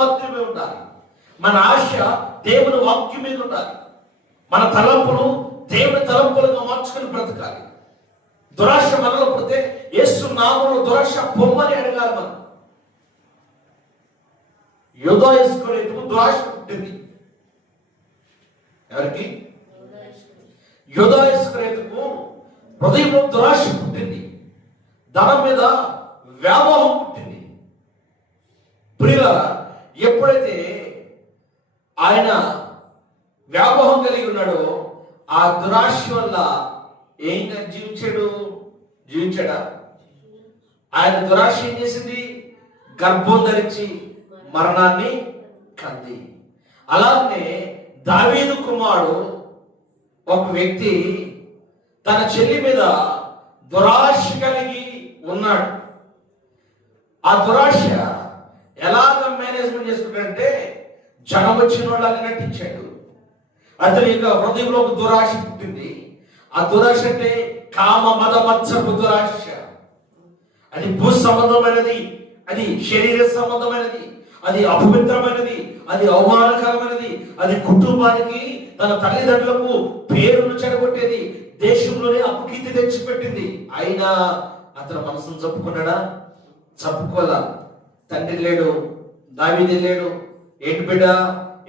మాత్రమే ఉండాలి. మన ఆశ దేవుని వాక్యం మీద ఉండాలి. మన తలంపులు దేవుని తలంపులుగా మార్చుకుని బ్రతకాలి. దురాశ మనలో పుడితే యేసు నామములో దురాశ పొమ్మని అడగాలి. మనం యూదా ఇస్కరియోతుకు దురాశ పుట్టింది. ఎవరికి? యూదా ఇస్కరియోతుకు హృదయంలో దురాశ పుట్టింది. ధనం మీద వ్యామోహం పుట్టింది. ప్రియులారా, ఎప్పుడైతే ఆయన వ్యామోహం కలిగి ఉన్నాడో ఆ దురాశ వల్ల ఏంటో జీవించాడా? ఆయన దురాశ ఏం చేసింది? గర్భం ధరించి మరణాన్ని కంది. అలాగే దావీదు కుమారుడు ఒక వ్యక్తి తన చెల్లి మీద దురాశ కలిగి ఉన్నాడు. ఆ దురాశ ఎలాగ మేనేజ్మెంట్ చేసుకుంటాడంటే జనం వచ్చిన వాళ్ళని నటించాడు. అతని యొక్క హృదయంలో ఒక దురాశ పుట్టింది. ఆ దురాశ అంటే కామ మద మత్సరపు దురాశ. అది భూ సంబంధమైనది, అది శరీర సంబంధమైనది, అది అపవిత్రమైనది, అది అవమానకరమైనది, అది కుటుంబానికి తన తల్లిదండ్రులకు పేరును చెడగొట్టేది, దేశంలోనే అపకీర్తి తెచ్చిపెట్టింది. అయినా అతను మనసును చెప్పుకున్నాడా? చెప్పుకోలా. తండ్రి లేడు, దావీదు లేడు. ఏంటి బిడ్డ,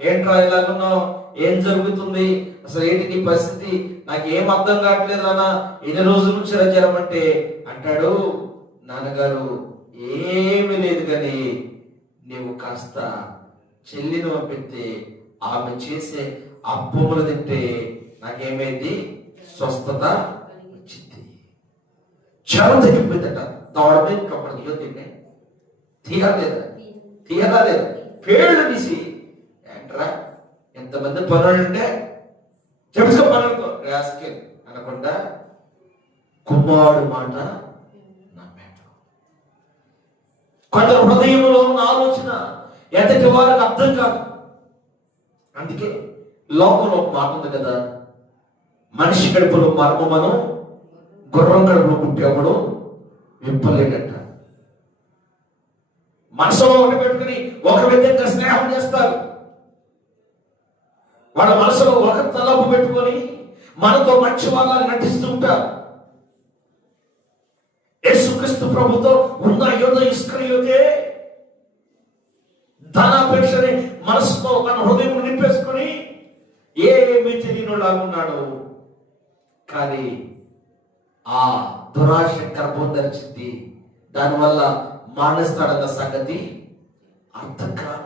ఏంట్రా ఇలాగున్నావు, ఏం జరుగుతుంది, అసలు ఏంటి నీ పరిస్థితి, నాకు ఏం అర్థం కావట్లేదు అన్న, ఎన్ని రోజుల నుంచి రజరమంటే అంటాడు, నాన్నగారు ఏమీ లేదు కానీ నీవు కాస్త చెల్లిని పంపితే ఆమె చేసే అప్పములు తింటే నాకేమైంది, స్వస్థత వచ్చింది. జ్వరం తగ్గిపోయిందట. దవడ మీద కప్పడు తిన్నే తీయలా లేదా పేర్లు తీసి ఏంట్రా ఎంతమంది పనులు ఉంటే చెప్పుకో పనులతో రాసుకే అనకుండా కుమారుడు మాట నమ్మాడు. కొందరు హృదయంలో ఉన్న ఆలోచన ఎదటి వారికి అర్థం కాదు. అందుకే లోకంలో ఒక మాట ఉంది కదా, మనిషి కడుపులో మర్మమను గుర్రం కడుపులో పుట్టేవాడు విప్పలేడట. మనసులో ఒకటి పెట్టుకుని ఒక విధంగా స్నేహం చేస్తారు. వాళ్ళ మనసులో ఒక తలపు పెట్టుకొని మనతో మంచి వాళ్ళని నటిస్తూ ఉంటారు. యేసుక్రీస్తు ప్రభుతో ఉన్న యూదా ఇస్కరియోతే ధనాపేక్షని మనసుతో తన హృదయం నింపేసుకొని ఏమీ తెలియనిలాగున్నాడు. కానీ ఆ దురాశ గర్భం ధరించింది. దానివల్ల మానేస్తాడన్న సంగతి అర్థం కాదు.